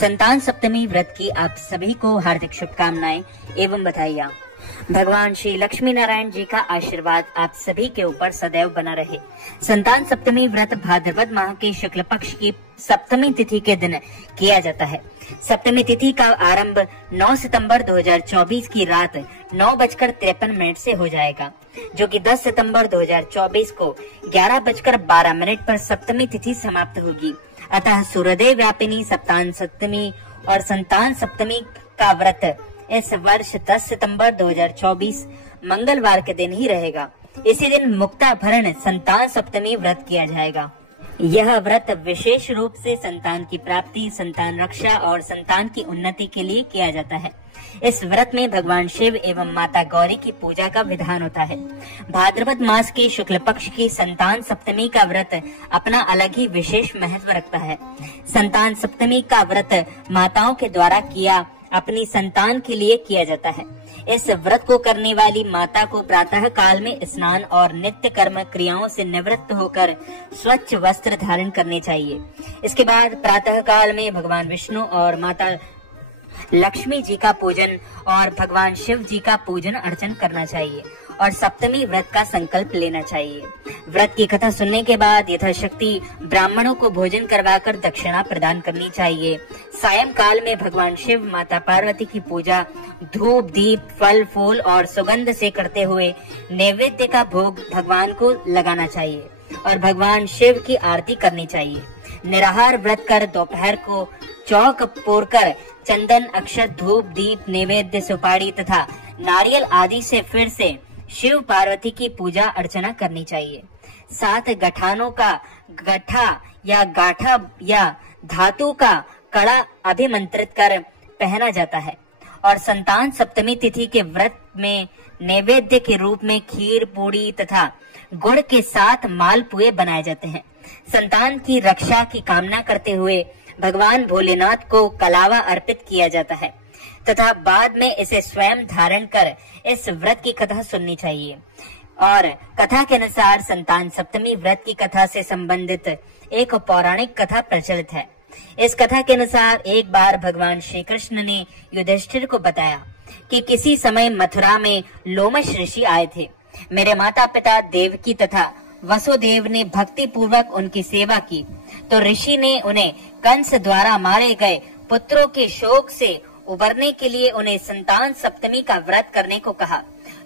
संतान सप्तमी व्रत की आप सभी को हार्दिक शुभकामनाएं एवं बधाइयाँ। भगवान श्री लक्ष्मी नारायण जी का आशीर्वाद आप सभी के ऊपर सदैव बना रहे। संतान सप्तमी व्रत भाद्रपद माह के शुक्ल पक्ष की सप्तमी तिथि के दिन किया जाता है। सप्तमी तिथि का आरंभ 9 सितंबर 2024 की रात 9:53 से हो जाएगा, जो कि 10 सितंबर 2024 को 11:12 पर सप्तमी तिथि समाप्त होगी। अतः सूर्योदय व्यापिनी सप्तान सप्तमी और संतान सप्तमी का व्रत इस वर्ष 10 सितंबर 2024 मंगलवार के दिन ही रहेगा। इसी दिन मुक्ताभरण संतान सप्तमी व्रत किया जाएगा। यह व्रत विशेष रूप से संतान की प्राप्ति, संतान रक्षा और संतान की उन्नति के लिए किया जाता है। इस व्रत में भगवान शिव एवं माता गौरी की पूजा का विधान होता है। भाद्रपद मास के शुक्ल पक्ष की संतान सप्तमी का व्रत अपना अलग ही विशेष महत्व रखता है। संतान सप्तमी का व्रत माताओं के द्वारा किया अपनी संतान के लिए किया जाता है। इस व्रत को करने वाली माता को प्रातः काल में स्नान और नित्य कर्म क्रियाओं से निवृत्त होकर स्वच्छ वस्त्र धारण करने चाहिए। इसके बाद प्रातः काल में भगवान विष्णु और माता लक्ष्मी जी का पूजन और भगवान शिव जी का पूजन अर्चन करना चाहिए और सप्तमी व्रत का संकल्प लेना चाहिए। व्रत की कथा सुनने के बाद यथाशक्ति ब्राह्मणों को भोजन करवाकर दक्षिणा प्रदान करनी चाहिए। सायंकाल में भगवान शिव माता पार्वती की पूजा धूप, दीप, फल, फूल और सुगंध से करते हुए नैवेद्य का भोग भगवान को लगाना चाहिए और भगवान शिव की आरती करनी चाहिए। निराहार व्रत कर दोपहर को चौक पोरकर चंदन, अक्षत, धूप, दीप, नैवेद्य, सुपारी तथा नारियल आदि से फिर से शिव पार्वती की पूजा अर्चना करनी चाहिए। साथ गठानों का गठा या गाठा या धातु का कड़ा अभिमंत्रित कर पहना जाता है और संतान सप्तमी तिथि के व्रत में नैवेद्य के रूप में खीर, पूड़ी तथा गुड़ के साथ मालपुए बनाए जाते हैं। संतान की रक्षा की कामना करते हुए भगवान भोलेनाथ को कलावा अर्पित किया जाता है तथा बाद में इसे स्वयं धारण कर इस व्रत की कथा सुननी चाहिए। और कथा के अनुसार संतान सप्तमी व्रत की कथा से संबंधित एक पौराणिक कथा प्रचलित है। इस कथा के अनुसार एक बार भगवान श्री कृष्ण ने युधिष्ठिर को बताया कि किसी समय मथुरा में लोमश ऋषि आए थे। मेरे माता पिता देवकी तथा वसुदेव ने भक्ति पूर्वक उनकी सेवा की तो ऋषि ने उन्हें कंस द्वारा मारे गए पुत्रों के शोक से उबरने के लिए उन्हें संतान सप्तमी का व्रत करने को कहा।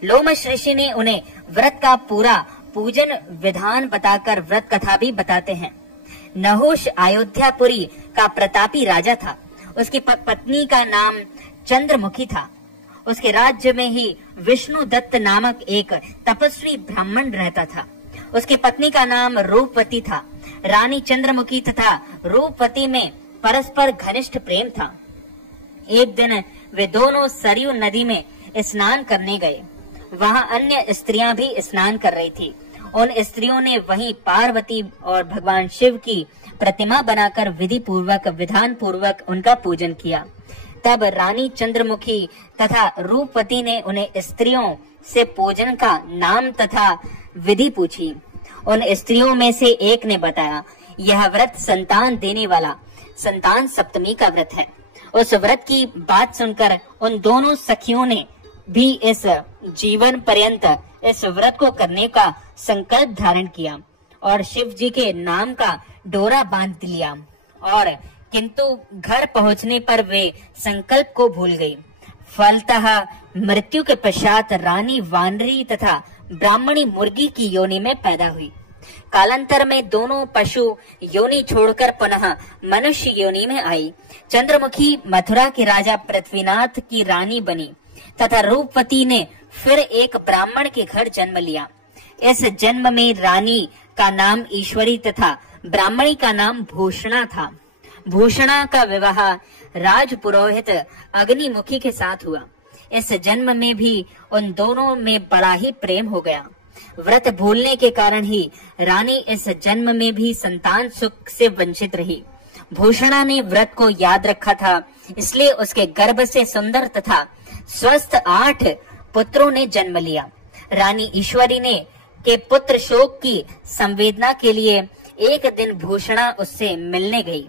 लोमश ऋषि ने उन्हें व्रत का पूरा पूजन विधान बताकर व्रत कथा भी बताते हैं। नहुष अयोध्यापुरी का प्रतापी राजा था। उसकी पत्नी का नाम चंद्रमुखी था। उसके राज्य में ही विष्णु दत्त नामक एक तपस्वी ब्राह्मण रहता था। उसकी पत्नी का नाम रूपवती था। रानी चंद्रमुखी तथा रूपवती में परस्पर घनिष्ठ प्रेम था। एक दिन वे दोनों सरयू नदी में स्नान करने गए। वहां अन्य स्त्रियां भी स्नान कर रही थी। उन स्त्रियों ने वहीं पार्वती और भगवान शिव की प्रतिमा बनाकर विधि पूर्वक विधान पूर्वक उनका पूजन किया। तब रानी चंद्रमुखी तथा रूपवती ने उन्हें स्त्रियों से पूजन का नाम तथा विधि पूछी। उन स्त्रियों में से एक ने बताया, यह व्रत संतान देने वाला संतान सप्तमी का व्रत है। उस व्रत की बात सुनकर उन दोनों सखियों ने भी इस जीवन पर्यंत इस व्रत को करने का संकल्प धारण किया और शिव जी के नाम का डोरा बांध लिया। और किंतु घर पहुंचने पर वे संकल्प को भूल गई। फलतः मृत्यु के पश्चात रानी वानरी तथा ब्राह्मणी मुर्गी की योनि में पैदा हुई। कालांतर में दोनों पशु योनि छोड़कर पुनः मनुष्य योनि में आई। चंद्रमुखी मथुरा के राजा पृथ्वीनाथ की रानी बनी तथा रूपवती ने फिर एक ब्राह्मण के घर जन्म लिया। इस जन्म में रानी का नाम ईश्वरी तथा ब्राह्मणी का नाम भूषणा था। भूषणा का विवाह राज पुरोहित अग्निमुखी के साथ हुआ। इस जन्म में भी उन दोनों में बड़ा ही प्रेम हो गया। व्रत भूलने के कारण ही रानी इस जन्म में भी संतान सुख से वंचित रही। भूषणा ने व्रत को याद रखा था, इसलिए उसके गर्भ से सुंदर तथा स्वस्थ 8 पुत्रों ने जन्म लिया। रानी ईश्वरी ने के पुत्र शोक की संवेदना के लिए एक दिन भूषणा उससे मिलने गई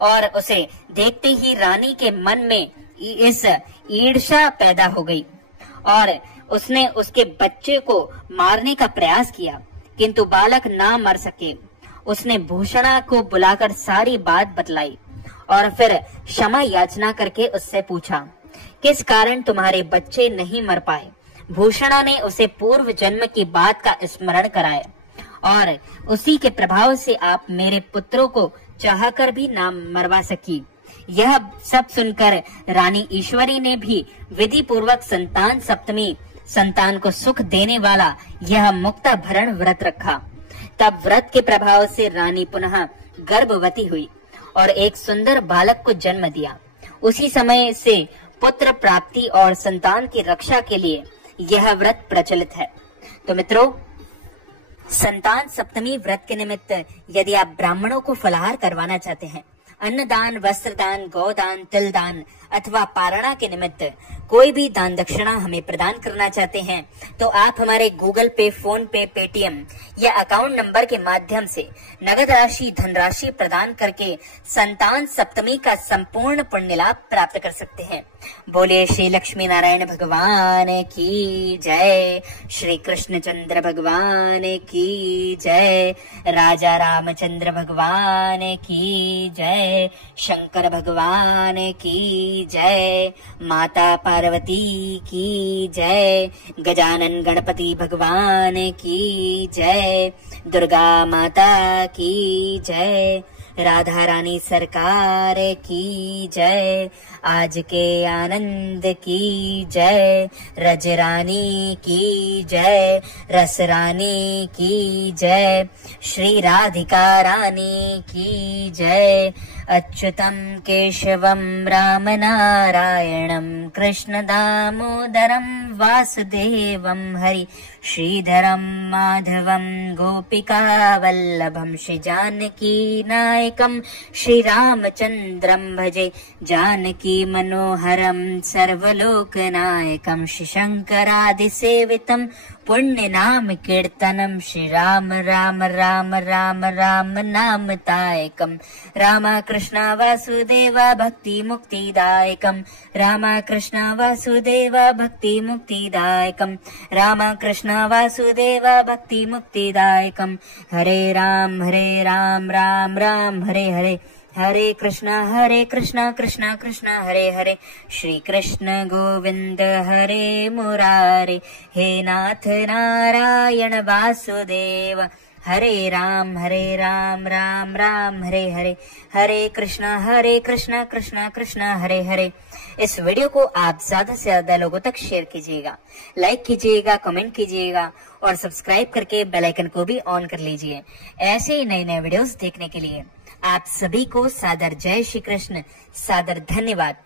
और उसे देखते ही रानी के मन में इस ईर्ष्या पैदा हो गई और उसने उसके बच्चे को मारने का प्रयास किया, किंतु बालक ना मर सके। उसने भूषणा को बुलाकर सारी बात बतलाई और फिर क्षमा याचना करके उससे पूछा, किस कारण तुम्हारे बच्चे नहीं मर पाए। भूषणा ने उसे पूर्व जन्म की बात का स्मरण कराया और उसी के प्रभाव से आप मेरे पुत्रों को चाहकर भी ना मरवा सकी। यह सब सुनकर रानी ईश्वरी ने भी विधि पूर्वक संतान सप्तमी, संतान को सुख देने वाला यह मुक्ता भरण व्रत रखा। तब व्रत के प्रभाव से रानी पुनः गर्भवती हुई और एक सुंदर बालक को जन्म दिया। उसी समय से पुत्र प्राप्ति और संतान की रक्षा के लिए यह व्रत प्रचलित है। तो मित्रों, संतान सप्तमी व्रत के निमित्त यदि आप ब्राह्मणों को फलाहार करवाना चाहते हैं, अन्नदान, वस्त्रदान, गौदान, तिलदान अथवा पारणा के निमित्त कोई भी दान दक्षिणा हमें प्रदान करना चाहते हैं, तो आप हमारे गूगल पे, फोन पे, पेटीएम या अकाउंट नंबर के माध्यम से नगद राशि, धनराशि प्रदान करके संतान सप्तमी का संपूर्ण पुण्य लाभ प्राप्त कर सकते हैं। बोलिए श्री लक्ष्मी नारायण भगवान की जय, श्री कृष्णचंद्र भगवान की जय, राजा रामचंद्र भगवान की जय, शंकर भगवान की जय, माता पार्वती की जय, गजानन गणपति भगवान की जय, दुर्गा माता की जय, राधा रानी सरकार की जय, आज के आनंद की जय, रज रानी की जय, रस रानी की जय, श्री राधिका रानी की जय, अच्युतम केशवम राम नारायणम कृष्ण दामोदरम वासुदेवम हरि श्रीधरम माधवम गोपिका वल्लभम श्री जानकी नायकम श्री रामचंद्रम भजे जानकी मनोहरम सर्वलोकनायकम श्री शंकरादि सेवितम पुण्य नाम कीर्तनम श्री राम राम राम राम राम नाम तायकम रामा कृष्ण वासुदेवा भक्ति मुक्तिदायकम रामा कृष्ण वासुदेवा भक्ति मुक्तिदायकम रामा कृष्ण वासुदेवा भक्ति मुक्तिदायकम हरे राम राम राम हरे हरे हरे कृष्णा कृष्णा कृष्णा हरे हरे श्री कृष्ण गोविंद हरे मुरारे हे नाथ नारायण वासुदेव हरे राम राम राम हरे हरे हरे कृष्णा कृष्णा कृष्णा हरे हरे। इस वीडियो को आप ज्यादा से ज्यादा लोगों तक शेयर कीजिएगा, लाइक कीजिएगा, कमेंट कीजिएगा और सब्सक्राइब करके बेल आइकन को भी ऑन कर लीजिए। ऐसे ही नए नए वीडियोस देखने के लिए आप सभी को सादर जय श्री कृष्ण, सादर धन्यवाद।